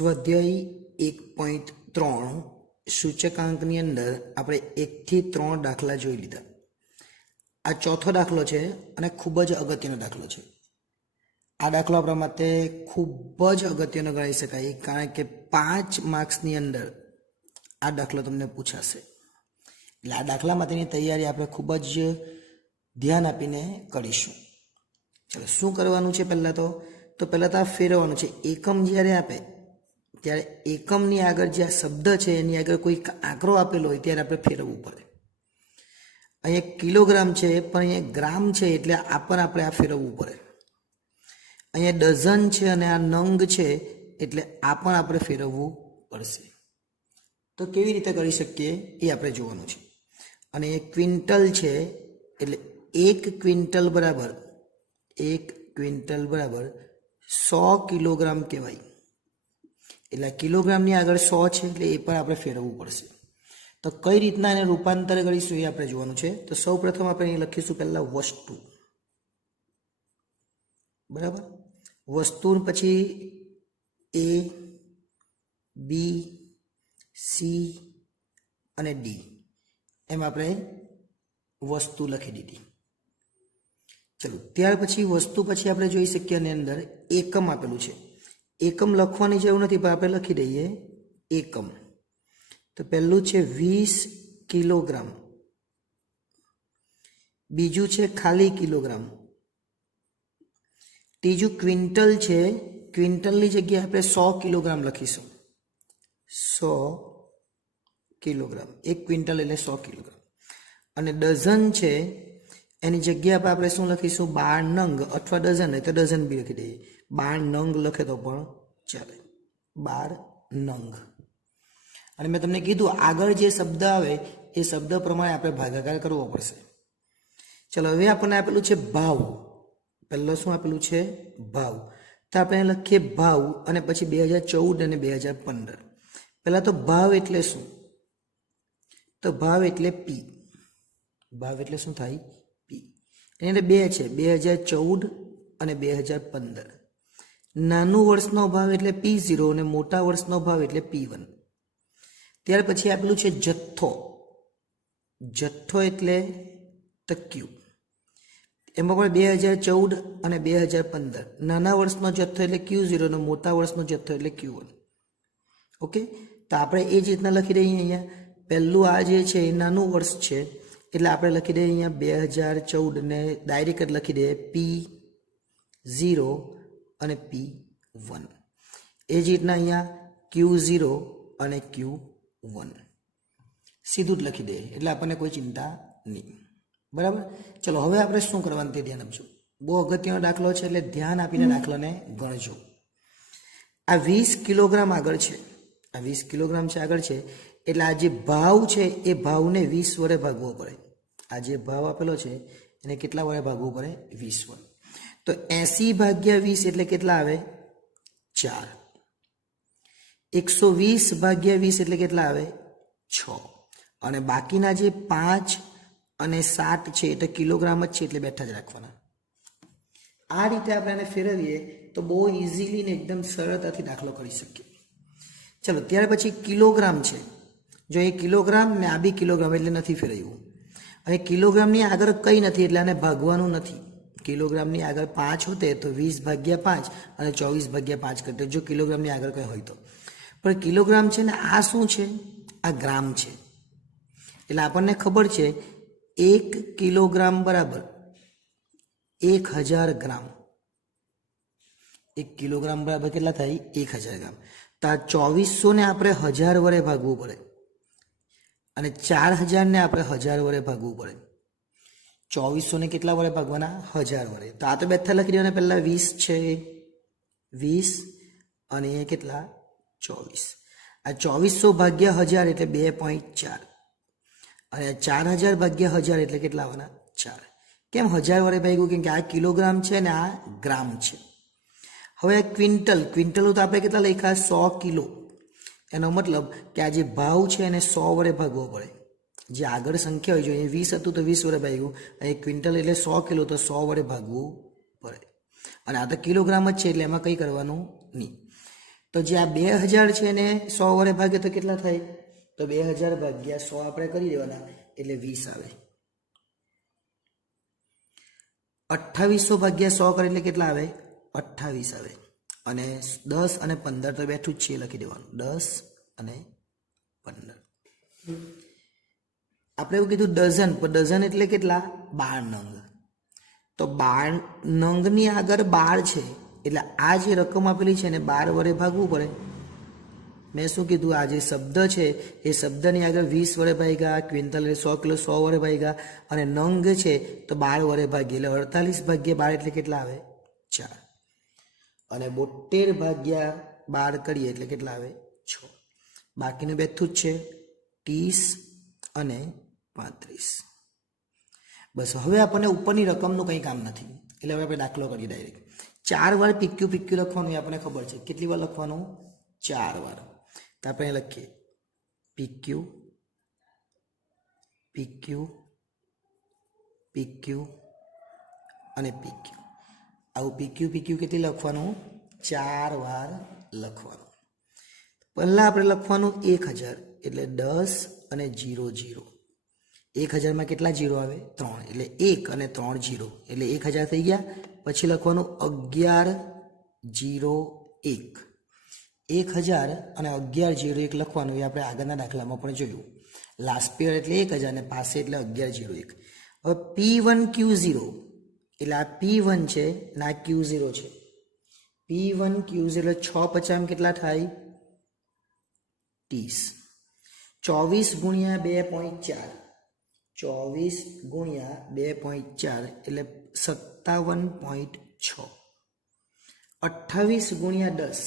સ્વાધ્યાય 1.3 સૂચકાંકની અંદર આપણે 1 થી 3 દાખલા જોઈ લીધા. આ ચોથો દાખલો છે અને ખૂબ જ અગત્યનો દાખલો છે. આ દાખલો આપણા માટે ખૂબ જ અગત્યનો ગણી શકાય, કારણ કે 5 માર્ક્સની અંદર આ દાખલો તમને પૂછાશે. એટલે આ દાખલા માટેની તૈયારી આપણે ખૂબ જ ધ્યાન આપીને કરીશું. ચાલો, શું કરવાનું છે? પહેલાં તો પહેલાં તો આ ફેરવવાનું છે. એકમ જ્યારે આપે ત્યારે એકમની આગળ જે આ શબ્દ છે એની આગળ કોઈ આંકડો આપેલો હોય ત્યારે આપણે ફેરવવું પડે. અહીંયા કિલોગ્રામ છે પણ અહીંયા ગ્રામ છે, એટલે આ પણ આપણે આ ફેરવવું પડે. અહીંયા ડઝન છે અને આ નંગ છે, એટલે આ પણ આપણે ફેરવવું પડશે. તો કેવી રીતે કરી શકીએ એ આપણે જોવાનું છે. અને એ ક્વિન્ટલ છે, એટલે 1 ક્વિન્ટલ બરાબર 100 કિલોગ્રામ કહેવાય. એટલે કિલોગ્રામની આગળ 100 છે, એટલે એ પણ આપણે ફેરવવું પડશે. તો કઈ રીતના એને રૂપાંતર કરીશું એ આપણે જોવાનું છે. તો સૌ પ્રથમ આપણે અહીં લખીશું પહેલાં વસ્તુ, બરાબર. વસ્તુ પછી A, B, C અને D એમ આપણે વસ્તુ લખી દીધી. ચલો, ત્યાર પછી વસ્તુ પછી આપણે જોઈ શકીએ આની અંદર એકમ આપેલું છે. એકમ લખવાની જરૂર નથી, પણ આપણે લખી દઈએ એકમ. તો પહેલું છે 20 કિલોગ્રામ, બીજું છે ખાલી કિલોગ્રામ, ત્રીજું ક્વિન્ટલ છે. ક્વિન્ટલની જગ્યાએ આપણે 100 કિલોગ્રામ લખીશું. 100 કિલોગ્રામ, 1 ક્વિન્ટલ એટલે 100 કિલોગ્રામ. અને ડઝન છે એની જગ્યા પર આપણે શું લખીશું? 12 નંગ, અથવા ડઝન હોય તો ડઝન બી લખી દઈએ. 12 નંગ લખે તો પણ ચાલે, 12 નંગ. અને મેં તમને કીધું આગળ જે શબ્દ આવે એ શબ્દ પ્રમાણે આપણે ભાગાકાર કરવો પડશે. ચલો, હવે આપણને આપેલું છે ભાવ. પહેલો શું આપેલું છે? ભાવ. તો આપણે લખીએ ભાવ અને પછી 2014 અને 2015. પહેલાં તો ભાવ એટલે શું? તો ભાવ એટલે પી. ભાવ એટલે શું થાય? પી. એની અંદર 2 છે, 2014 અને 2015. નાનું વર્ષનો ભાવ એટલે P0 અને મોટા વર્ષનો ભાવ એટલે P1. ત્યાર પછી આપેલું છે જથ્થો. જથ્થો એટલે Q. એમાં પણ 2014 અને 2015. નાના વર્ષનો જથ્થો એટલે Q0 અને મોટા વર્ષનો જથ્થો એટલે Q1. ઓકે, તો આપણે એ જ રીતના લખી દઈએ. અહીંયા પહેલું આ જે છે એ નાનું વર્ષ છે, એટલે આપણે લખી દઈએ અહીંયા 2014 ને ડાયરેક્ટ જ લખી દઈએ P0 અને P1. એ જ રીતના અહીંયા Q0 અને Q1 સીધું જ લખી દઈએ, એટલે આપણને કોઈ ચિંતા નહીં. બરાબર. ચલો, હવે આપણે શું કરવાનું તે ધ્યાન આપજો. બહુ અગત્યનો દાખલો છે, એટલે ધ્યાન આપીને દાખલાને ગણજો. આ 20 કિલોગ્રામ આગળ છે, આ 20 કિલોગ્રામ છે આગળ છે, એટલે આ જે ભાવ છે એ ભાવને 20 વડે ભાગવો પડે. આ જે ભાવ આપેલો છે એને કેટલા વડે ભાગવું પડે? 20 વડે. તો 80 ભાગ્યા 20 એટલે કેટલા આવે? 4. 120 ભાગ્યા 20 એટલે કેટલા આવે? 6. અને બાકીના જે 5 અને 7 છે એટલે કિલોગ્રામ જ છે, એટલે બેઠા જ રાખવાના. આ રીતે આપણે એને ફેરવીએ તો બહુ ઇઝીલી ને એકદમ સરળતાથી દાખલો કરી શકીએ. ચલો, ત્યાર પછી કિલોગ્રામ છે. જો એ કિલોગ્રામ ને આ બી કિલોગ્રામ, એટલે નથી ફેરવ્યું. હવે કિલોગ્રામની આગળ કંઈ નથી, એટલે આને ભાગવાનું નથી. કિલોગ્રામની આગળ 5 હોતે તો 20 ભાગ્યા 5 અને 24 ભાગ્યા 5 કરતે, જો કિલોગ્રામની આગળ કંઈ હોય તો. પણ કિલોગ્રામ છે ને આ શું છે? આ ગ્રામ છે. એટલે આપણને ખબર છે 1 કિલોગ્રામ બરાબર 1000 ગ્રામ. 1 કિલોગ્રામ બરાબર કેટલા થાય? 1000 ગ્રામ. તો આ 2400 ને આપણે 1000 વડે ભાગવું પડે, અને 4000 ને આપણે 1000 વડે ભાગવું પડે. 2400 ને કેટલા વડે ભાગવાના? 1000 વડે. તો આ તો બેઠા લખી દેવાના. પહેલા 20 છે, 20 અને એ કેટલા? 24. આ 2400 ભાગ્યા 1000 એટલે 2.4. અને 4000 ભાગ્યા 1000 એટલે કેટલા આવવાના? 4. કેમ 1000 વડે ભાગ્યું? કેમ કે આ કિલોગ્રામ છે ને આ ગ્રામ છે. હવે ક્વિન્ટલ. ક્વિન્ટલ તો આપણે કેટલા લખ્યા? 100 કિલો. એનો મતલબ કે આ જે ભાવ છે એને 100 વડે ભાગવો પડે. જે આગળ સંખ્યા હોય, જો એ 20 હતું તો 20 વડે ભાગ્યું, અને ક્વિન્ટલ એટલે 100 કિલો તો 100 વડે ભાગવું પડે. અને આ તો કિલોગ્રામ જ છે, એટલે એમાં કંઈ કરવાનું નહીં. તો જે આ 2000 છે એને 100 વડે ભાગે તો કેટલા થાય? તો 2000 ભાગ્યા 100 આપણે કરી દેવાના એટલે 20 આવે. 2800 ભાગ્યા 100 કરે એટલે કેટલા આવે? 28 આવે. અને 10 અને 15 તો બેઠું જ છે, લખી દેવાનું 10 અને 15. આપણે એવું કીધું ડઝન, પણ ડઝન એટલે કેટલા? 12 નંગ. તો 12 નંગની આગળ 12 છે એટલે આ જે રકમ આપેલી છે એને 12 વડે ભાગવું પડે. મેં શું કીધું? આ જે શબ્દ છે એ શબ્દની આગળ 20 વડે ભાગ્યા, ક્વિન્ટલ એટલે 100 કિલો 100 વડે ભાગ્યા, અને નંગ છે તો 12 વડે ભાગીએ એટલે 48 ભાગ્યા 12 એટલે કેટલા આવે? 4. અને 72 ભાગ્યા 12 કરીએ એટલે કેટલા આવે? 6. બાકીનું બેઠું જ છે 30 અને 35. બસ. હવે આપણને ઉપરની રકમનું કંઈ કામ નથી એટલે હવે આપણે દાખલો કરીએ ડાયરેક્ટ. 4 વાર પીક્યુ પીક્યુ લખવાનું એ આપણને ખબર છે. કેટલી વાર લખવાનું? 4 વાર. તો આપણે લખીએ પીક્યુ પીક્યુ પીક્યુ અને પીક્યુ. આવું પીક્યુ પીક્યુ કેટલી લખવાનું? 4 વાર લખવાનું. પહેલાં આપણે લખવાનું 1000 એટલે 10 અને 0 0. 1000માં કેટલા 0 આવે? 3. એટલે 1 અને 3 0 એટલે 1000 થઈ ગયા. પછી લખવાનું 11 0 1. 1000 અને 11 0 1 લખવાનું. એ આપણે આગળના દાખલામાં પણ જોયું. લાસ્ટ પેયર એટલે 1000 અને પાસે એટલે 11 0 1. હવે P1Q0 એટલે આ P1 છે અને આ Q0 છે. P1Q0 6 50 કેટલા થાય? 30. 24 ગુણ્યા 2.4. 24 ગુણ્યા 2.4 એટલે 57.6. 28 ગુણ્યા 10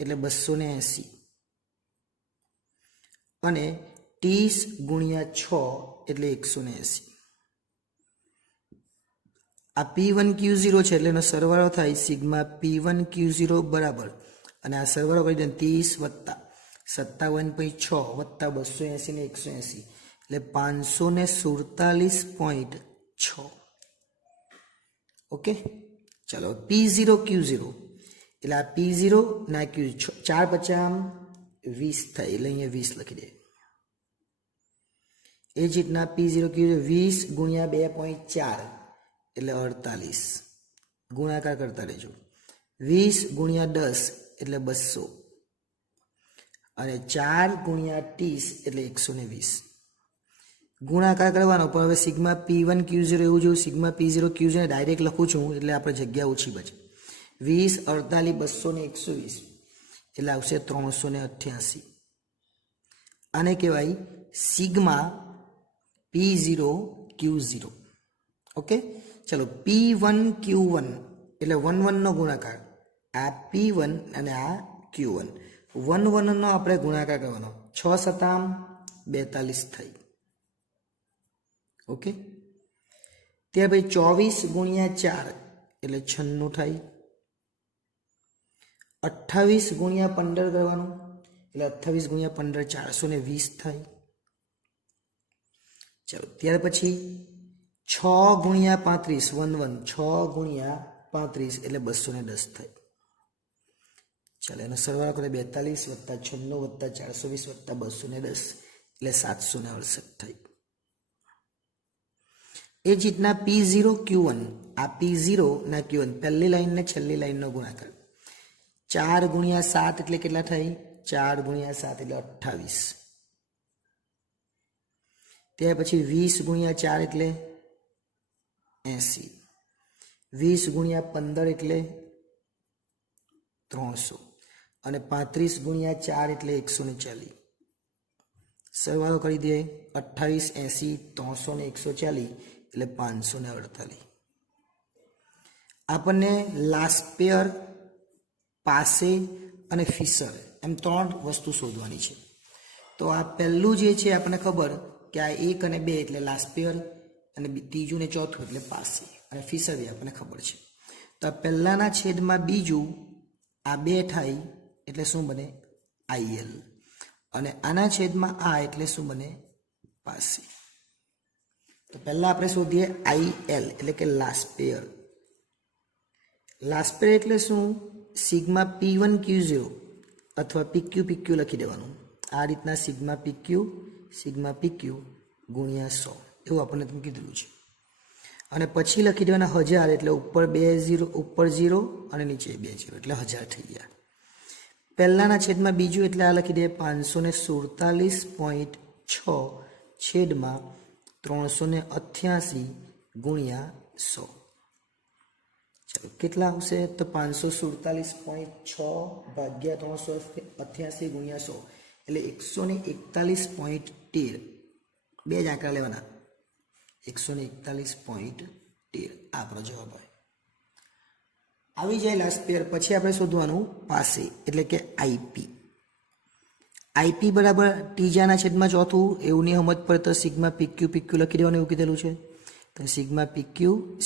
એટલે 280. અને 30 ગુણ્યા 6 એટલે 180. આ P1Q0 છે એટલે એનો સરવાળો થાય સિગ્મા P1Q0 બરાબર, અને આ સરવાળો કરી દે 30 વત્તા 57.6 વત્તા 280 ને 180 એટલે 547.6. ઓકે, ચાલો P0Q0 એટલે આ P0 ના Q 4 50 20 થાય એટલે અહીંયા 20 લખી દે. એ જ રીતના P0Q0 20 ગુણ્યા 2.4 એટલે 48. ગુણાકાર કરતા રહેજો. 20 ગુણ્યા 10 એટલે 200 અને 4 ગુણ્યા 30 એટલે 120. ગુણાકાર કરવાનો, પણ હવે સિગ્મા P1Q0 એવું જોયું, સિગ્મા P0Q0 ડાયરેક્ટ લખું છું એટલે આપણે જગ્યા ઓછી બચે. 20 48 200 ને 120 એટલે આવશે 388. આને કહેવાય સિગ્મા P0Q0. ઓકે, ચલો P1Q1 એટલે 1 1 નો ગુણાકાર. આ P1 અને આ Q1 1 1 નો આપણે ગુણાકાર કરવાનો. 6 7 42 થઈ. ઓકે, ત્યાર પછી 24 ગુણ્યા 4 એટલે 96 થાય. 28 ગુણ્યા 15 કરવાનું એટલે 28 ગુણ્યા 15 420 થાય. ચાલો ત્યાર પછી 6 ગુણ્યા 35 1 1 6 ગુણ્યા 35 એટલે 210 થાય. ચાલો એનો સરવાળો કરે 42 વત્તા 96 વત્તા 420 વત્તા 210 એટલે 768 થાય. એ જ રીતના P0Q1, આ P0 ના Q1 પહેલી લાઈન ને છેલ્લી લાઈનનો ગુણાકાર. 4 ગુણ્યા 7 એટલે કેટલા થાય? 4 ગુણ્યા 7 એટલે 28. ત્યાર પછી 20 ગુણ્યા 4 એટલે 80. 20 ગુણ્યા 15 એટલે 300 અને 35 ગુણ્યા 4 એટલે 140. સરવાળો કરી દે 28 80 300 ને 140 એટલે 548. આપણને લાસ્ટ પેયર, પાસે અને ફિશર એમ 3 વસ્તુ શોધવાની છે. તો આ પહેલું જે છે આપણને ખબર કે આ 1 અને 2 એટલે લાસ્ટ પેયર, અને ત્રીજું ને ચોથું એટલે પાસે, અને ફિશર બી આપણને ખબર છે. તો આ પહેલાના છેદમાં બીજું આ 2 થાય એટલે શું બને? IL. અને આના છેદમાં આ એટલે શું બને? પાસે. તો પહેલા આપણે શોધીએ IL એટલે કે લાસ્ટ પેયર. લાસ્ટ પેયર એટલે શું? સિગ્મા P1 Q0 અથવા PQ PQ લખી દેવાનું. આ રીતના સિગ્મા PQ ગુણ્યા 100 એવું આપણને તમે કીધેલું છે. અને પછી લખી દેવાના 1000 એટલે ઉપર 0 અને નીચે 20 એટલે 1000 થઈ ગયા. પહેલાના છેદમાં બીજું એટલે આ લખી દે 547.6 છેદમાં 388 ગુણ્યા 100. ચાલો કેટલા આવશે તો 547.6 ભાગ્યા 388 ગુણ્યા 100 એટલે 141.13. બે જ આંકડા લેવાના. 141.13 આપણો જવાબ આવે. આવી જાય લાસ્ટ પેર. પછી આપણે શોધવાનું પાસે એટલે કે આઈપી બરાબર ત્રીજાના છેદમાં ચોથું એવું નહીં સમજ પડે તો સિગ્મા PQ લખી દેવાનું એવું કીધેલું છે. તો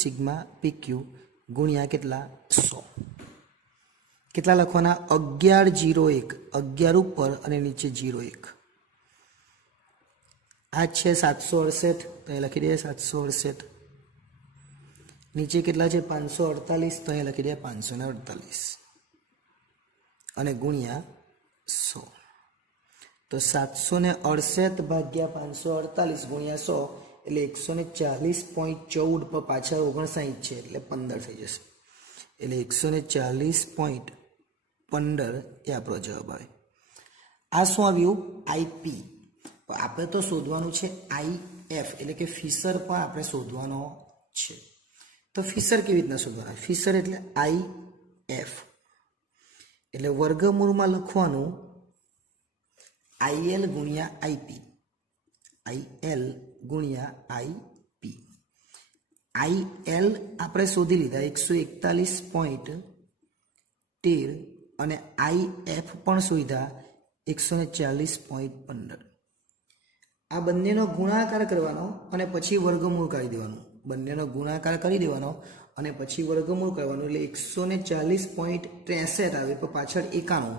સિગ્મા PQ ગુણ્યા કેટલા 100. કેટલા લખવાના 1101 11 ઉપર અને નીચે 01. આ છે 768 તો અહીં લખી દઈએ 768. નીચે કેટલા છે 548 તો અહીં લખી દઈએ 548 અને ગુણ્યા 100. તો 768 ભાગ્યા 548 ગુણ્યા 100 એટલે 140.14 પર પાછળ 59 છે એટલે 15 થઈ જશે. એટલે 140.15 એ આપણો જવાબ આવે. આ શું આવ્યું આઈપી. આપણે તો શોધવાનું છે આઈએફ એટલે કે ફિશર પણ આપણે શોધવાનો છે. તો ફિશર કેવી રીતના શોધવાના? ફિશર એટલે આઈએફ એટલે વર્ગમૂળમાં લખવાનું IL ગુણ્યા આઈપી. IL ગુણ્યા આઈપી. IL આપણે શોધી લીધા 141.13 અને IF પણ શોધ્યા 140.15. આ બંનેનો ગુણાકાર કરવાનો અને પછી વર્ગમૂળ કાઢી દેવાનું. બંનેનો ગુણાકાર કરી દેવાનો અને પછી વર્ગમૂળ કરવાનું એટલે 140.63 આવે પણ પાછળ 91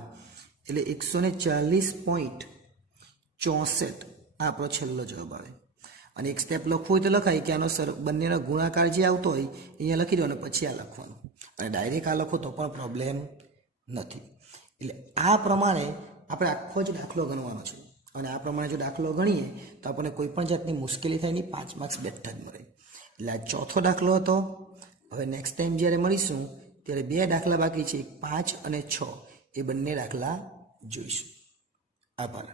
એટલે 140.64 આપણો છેલ્લો જવાબ આવે. અને એક સ્ટેપ લખવું હોય તો લખાય કે આનો બંનેનો ગુણાકાર જે આવતો હોય અહીંયા લખી દેવાનો પછી આ લખવાનું. અને ડાયરેક્ટ આ લખો તો પણ પ્રોબ્લેમ નથી. એટલે આ પ્રમાણે આપણે આખો જ દાખલો ગણવાનો છે. અને આ પ્રમાણે જો દાખલો ગણીએ તો આપણને કોઈ પણ જાતની મુશ્કેલી થાય નહીં, 5 માર્ક્સ બેઠા જ મળે. એટલે આ ચોથો દાખલો હતો. હવે નેક્સ્ટ ટાઈમ જ્યારે મળીશું ત્યારે 2 દાખલા બાકી છે, 5 અને 6 એ બંને દાખલા જોઈશું. આભાર.